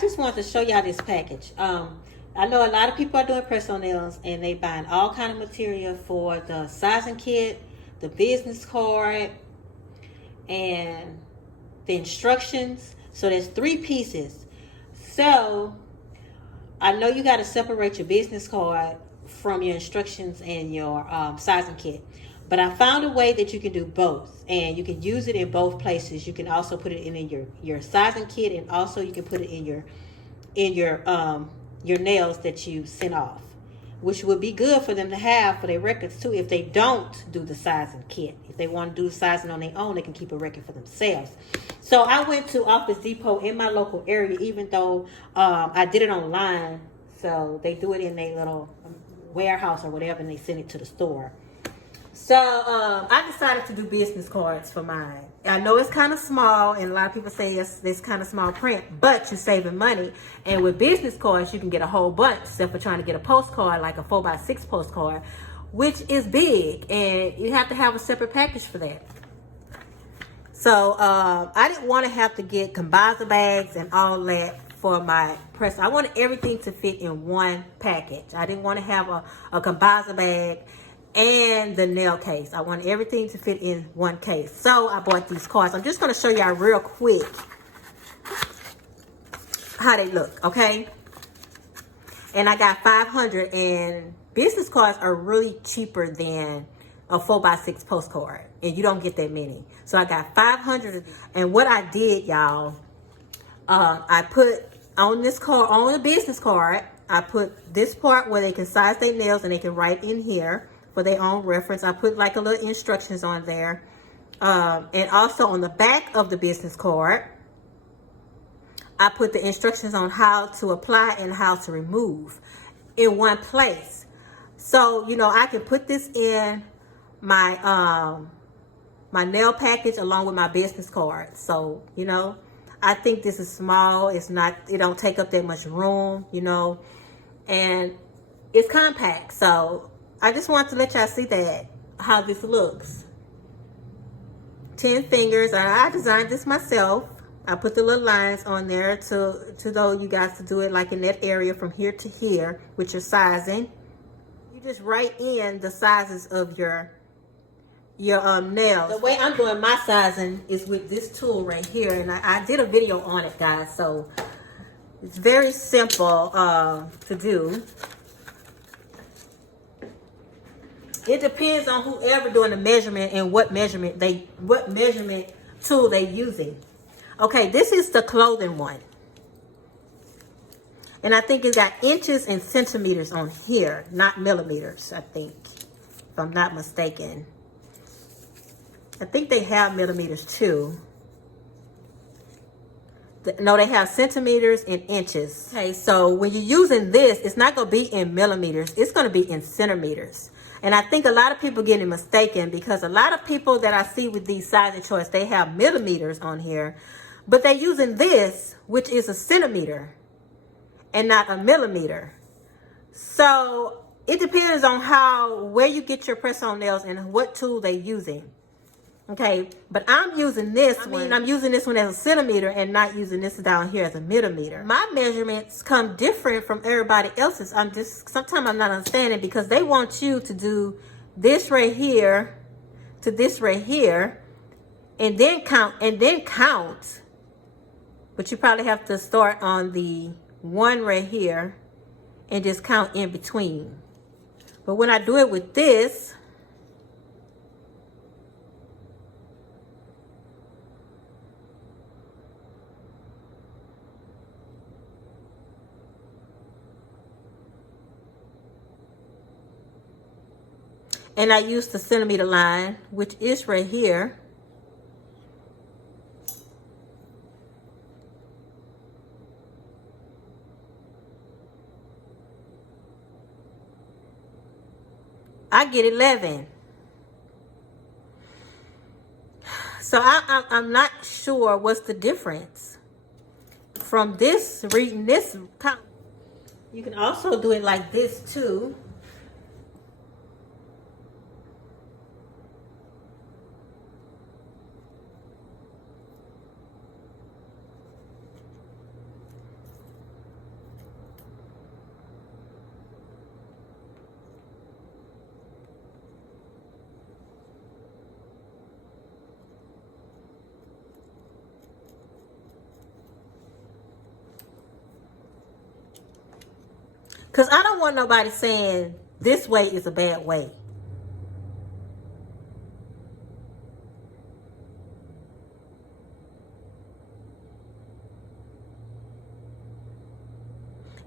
just want to show y'all this package. I know a lot of people are doing press-on nails and they buying all kind of material for the sizing kit, the business card, and the instructions. So there's 3 pieces. So I know you got to separate your business card from your instructions and your sizing kit. But I found a way that you can do both, and you can use it in both places. You can also put it in your sizing kit, and also you can put it in your nails that you sent off, which would be good for them to have for their records too. If they don't do the sizing kit, if they want to do the sizing on their own, they can keep a record for themselves. So I went to Office Depot in my local area, even though I did it online. So they do it in their little warehouse or whatever, and they send it to the store. So I decided to do business cards for mine. I know it's kind of small, and a lot of people say it's kind of small print, but you're saving money. And with business cards, you can get a whole bunch, except for trying to get a postcard, like a 4x6 postcard, which is big, and you have to have a separate package for that. So I didn't want to have to get composite bags and all that for my press. I wanted everything to fit in one package. I didn't want to have a composite bag and the nail case. I want everything to fit in one case. So I bought these cards. I'm just going to show y'all real quick how they look, okay? And I got 500, and business cards are really cheaper than a 4x6 postcard, and you don't get that many. So I got 500, and what I did, y'all, I put on this card, on the business card, I put this part where they can size their nails and they can write in here for their own reference. I put like a little instructions on there. And also on the back of the business card, I put the instructions on how to apply and how to remove in one place. So, you know, I can put this in my my nail package along with my business card. So, you know, I think this is small. It don't take up that much room, you know, and it's compact. So I just want to let y'all see how this looks. 10 fingers. I designed this myself. I put the little lines on there to though you guys to do it like in that area from here to here with your sizing. You just write in the sizes of your nails. The way I'm doing my sizing is with this tool right here, and I did a video on it, guys. So it's very simple to do. It depends on whoever doing the measurement and what measurement tool they using. Okay, this is the clothing one. And I think it's got inches and centimeters on here, not millimeters, I think, if I'm not mistaken. I think they have millimeters too. No, they have centimeters and inches. Okay, so when you're using this, it's not going to be in millimeters. It's going to be in centimeters. And I think a lot of people getting mistaken, because a lot of people that I see with these sizing charts, they have millimeters on here, but they're using this, which is a centimeter and not a millimeter. So it depends on where you get your press-on nails and what tool they're using. Okay, but I'm using this one. I'm using this one as a centimeter and not using this down here as a millimeter. My measurements come different from everybody else's. Sometimes I'm not understanding, because they want you to do this right here to this right here and then count. But you probably have to start on the one right here and just count in between. But when I do it with this, and I use the centimeter line, which is right here. I get 11. So I'm not sure what's the difference from this, reading this. You can also do it like this too. Because I don't want nobody saying this way is a bad way.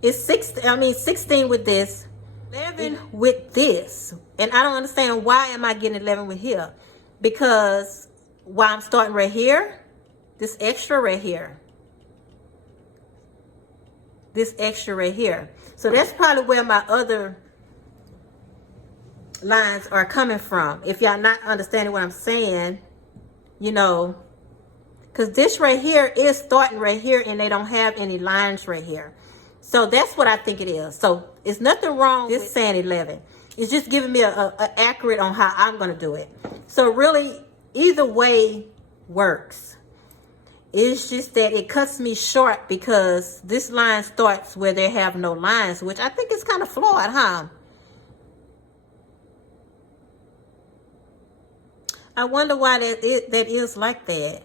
It's 16 with this, 11 with this. And I don't understand why am I getting 11 with here. Because why I'm starting right here, this extra right here. This extra right here. So that's probably where my other lines are coming from. If y'all not understanding what I'm saying, you know, because this right here is starting right here and they don't have any lines right here. So that's what I think it is. So it's nothing wrong with saying 11. It's just giving me a accurate on how I'm going to do it. So really, either way works. It's just that it cuts me short because this line starts where they have no lines, which I think is kind of flawed, huh? I wonder why that is like that.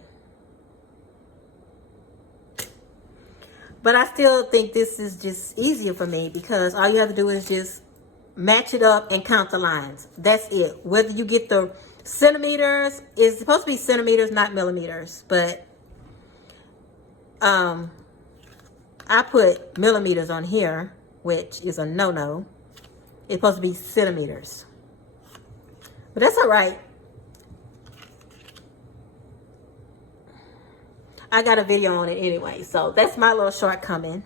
But I still think this is just easier for me because all you have to do is just match it up and count the lines. That's it. Whether you get the centimeters, it's supposed to be centimeters, not millimeters. But I put millimeters on here, which is a no-no. It's supposed to be centimeters. But that's all right. I got a video on it anyway, so that's my little shortcoming.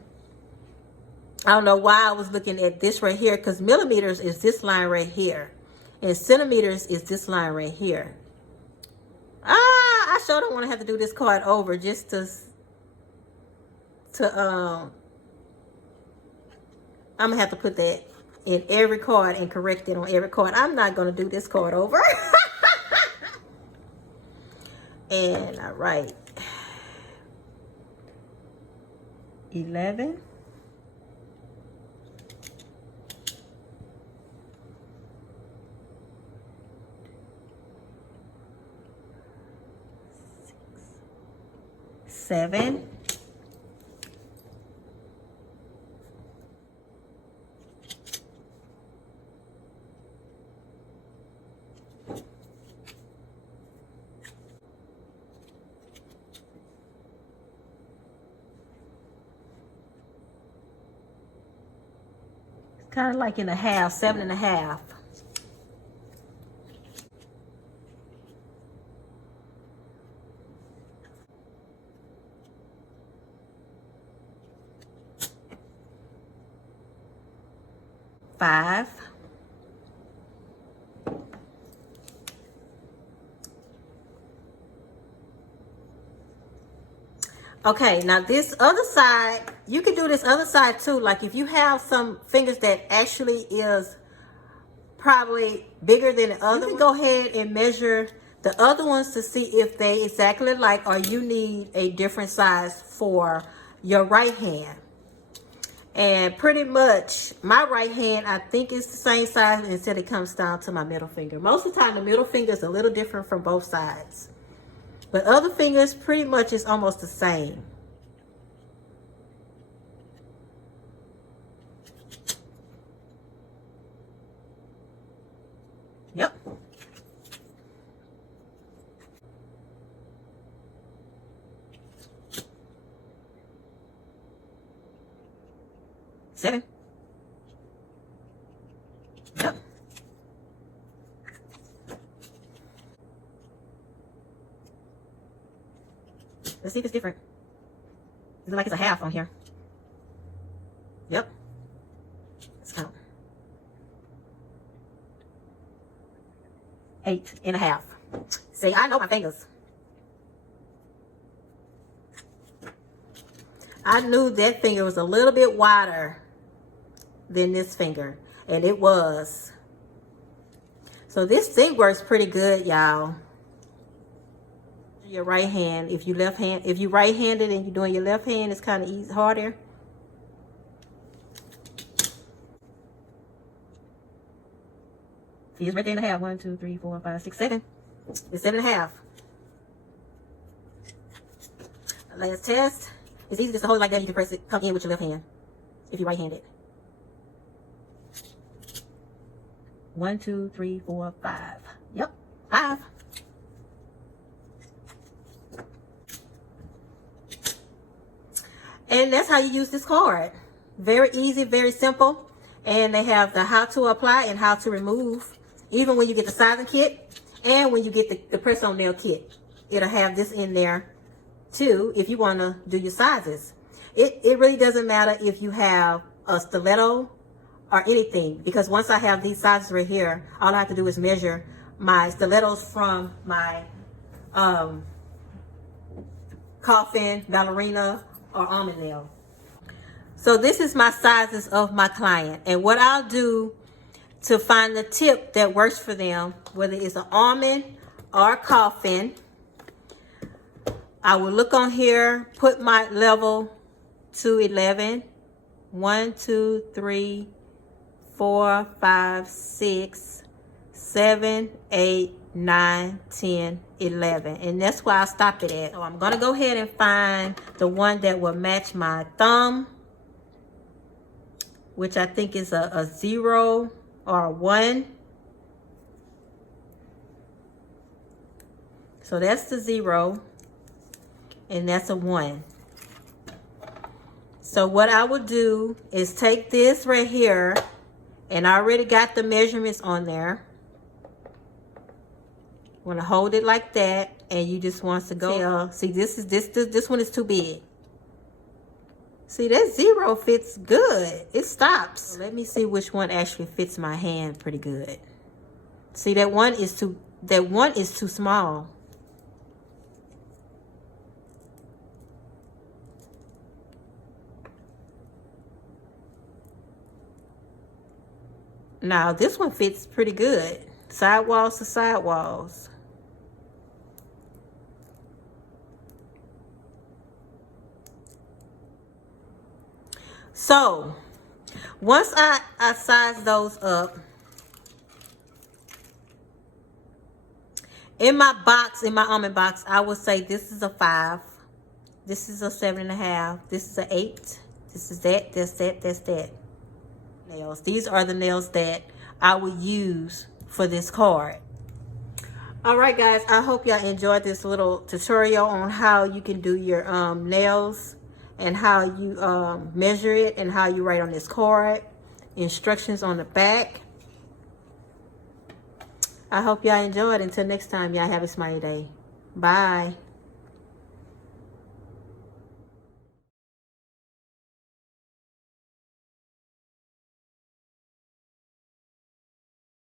I don't know why I was looking at this right here, because millimeters is this line right here, and centimeters is this line right here. I sure don't want to have to do this card over just to I'm gonna have to put that in every card and correct it on every card. I'm not gonna do this card over. And all right. 11. Seven. Kind of like in a half, 7.5. Five. Okay, now this other side, you can do this other side too. Like if you have some fingers that actually is probably bigger than the other, you can go ahead and measure the other ones to see if they exactly like, or you need a different size for your right hand. And pretty much my right hand, I think it's the same size until it comes down to my middle finger. Most of the time the middle finger is a little different from both sides. But other fingers pretty much is almost the same. Yep. Seven. Yep. Let's see if it's different. Is it like it's a half on here? Yep. Let's count. 8.5. See, I know my fingers. I knew that finger was a little bit wider than this finger, and it was. So this thing works pretty good, y'all. Your right hand, if you right-handed and you're doing your left hand, it's kind of easy, harder. See, it's right there in a half. 1, 2, 3, 4, 5, 6, 7. It's 7.5. Last test. It's easy just to hold it like that. You can press it, come in with your left hand if you're right-handed. 1, 2, 3, 4, 5. Yep, 5. And that's how you use this card. Very easy, very simple. And they have the how to apply and how to remove. Even when you get the sizing kit and when you get the press-on nail kit, it'll have this in there too if you want to do your sizes. It really doesn't matter if you have a stiletto or anything, because once I have these sizes right here, all I have to do is measure my stilettos from my coffin, ballerina, or almond nail. So this is my sizes of my client, and what I'll do to find the tip that works for them, whether it's an almond or a coffin, I will look on here, put my level to 11. 1, 2, 3, 4, 5, 6, 7, 8, 9, 10, 11. And that's where I stopped it at. So I'm going to go ahead and find the one that will match my thumb, which I think is a 0 or a 1. So that's the 0, and that's a 1. So what I would do is take this right here, and I already got the measurements on there. Want to hold it like that, and you just want to go. See, this one is too big. See, that 0 fits good. It stops. Let me see which one actually fits my hand pretty good. See, that one is too small. Now, this one fits pretty good. Sidewalls to sidewalls. So, once I size those up, in my box, in my almond box, I would say this is a 5. This is a 7.5. This is a 8. This is that, that's that, that's that. Nails. These are the nails that I would use for this card. All right, guys, I hope y'all enjoyed this little tutorial on how you can do your nails and how you measure it and how you write on this card. Instructions on the back. I hope y'all enjoyed. Until next time, y'all have a smiley day. Bye.